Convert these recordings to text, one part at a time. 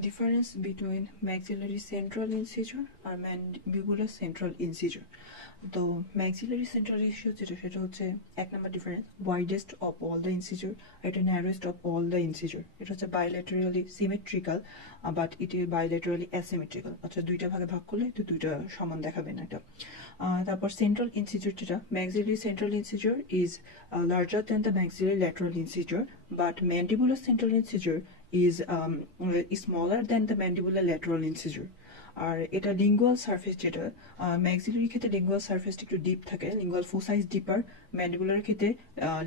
Difference between maxillary central incisor আর mandibular central incisor. তো maxillary central incisor সেটা হচ্ছে এক number difference, widest of all the incisor, এটা narrowest of all the incisor. এটা হচ্ছে bilaterally symmetrical but it is bilaterally asymmetrical. আচ্ছা দুইটা ভাগে ভাগ করলে তো দুইটা সমান দেখাবে না এটা। তারপর central incisor যেটা, maxillary central incisor is larger than the maxillary lateral incisor, but mandibular central incisor is smaller than the mandibular lateral incisor. আর এটা লিঙ্গুয়াল সারফেস যেটা, ম্যাক্সিলারি ক্ষেত্রে লিঙ্গুয়াল সারফেসটা একটু ডিপ থাকে, লিঙ্গুয়াল ফোসাইজ ডিপার, ম্যান্ডিবুলার ক্ষেত্রে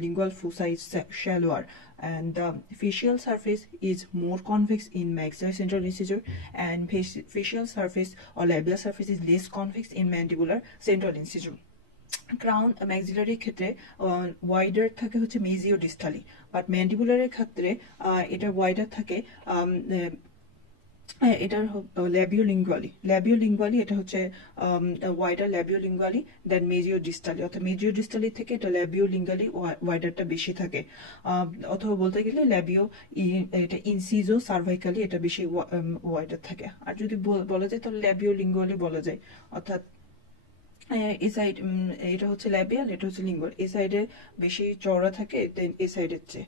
lingual ফোসাইজ salwar, and the facial surface is more convex in maxillary central incisor, and facial surface or labial surface is less convex in mandibular central incisor. Crown ম্যাক্সিলারির ক্ষেত্রে wider থাকে হচ্ছে মেজিও ডিস্টালি, but ম্যান্ডিবুলারের ক্ষেত্রে এটা wider থাকে এটার ল্যাবিওলিঙ্গুয়ালি এটা হচ্ছে ওয়াইডার ল্যাবিওলিঙ্গুয়ালি দেন মেজিও ডিস্টালি, অর্থাৎ মেজিও ডিস্টালি থেকে এটা ল্যাবিওলিঙ্গুয়ালি ওয়াইডারটা বেশি থাকে, অথবা বলতে গেলে এটা ইনসিজো সার্ভাইকালি এটা বেশি ওয়াইডার থাকে। আর যদি বলা যায় তাহলে ল্যাবিওলিঙ্গুয়ালি বলা যায়, অর্থাৎ এই সাইড এটা হচ্ছে ল্যাবিয়াল, এটা হচ্ছে লিঙ্গুয়াল, এই সাইডে বেশি চওড়া থাকে দেন এই সাইডের চেয়ে।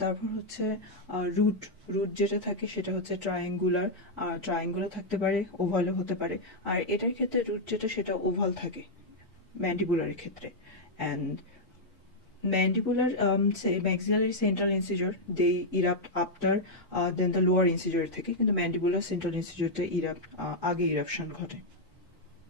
তারপর হচ্ছে রুট যেটা থাকে সেটা হচ্ছে ট্রায়াঙ্গুলার থাকতে পারে, ওভালও হতে পারে। আর এটার ক্ষেত্রে রুট যেটা সেটা ওভাল থাকে ম্যান্ডিবুলারের ক্ষেত্রে। And mandibular maxillary central incisor they erupt after then the lower incisor থেকে, কিন্তু mandibular central incisor তে আগে eruption ঘটে।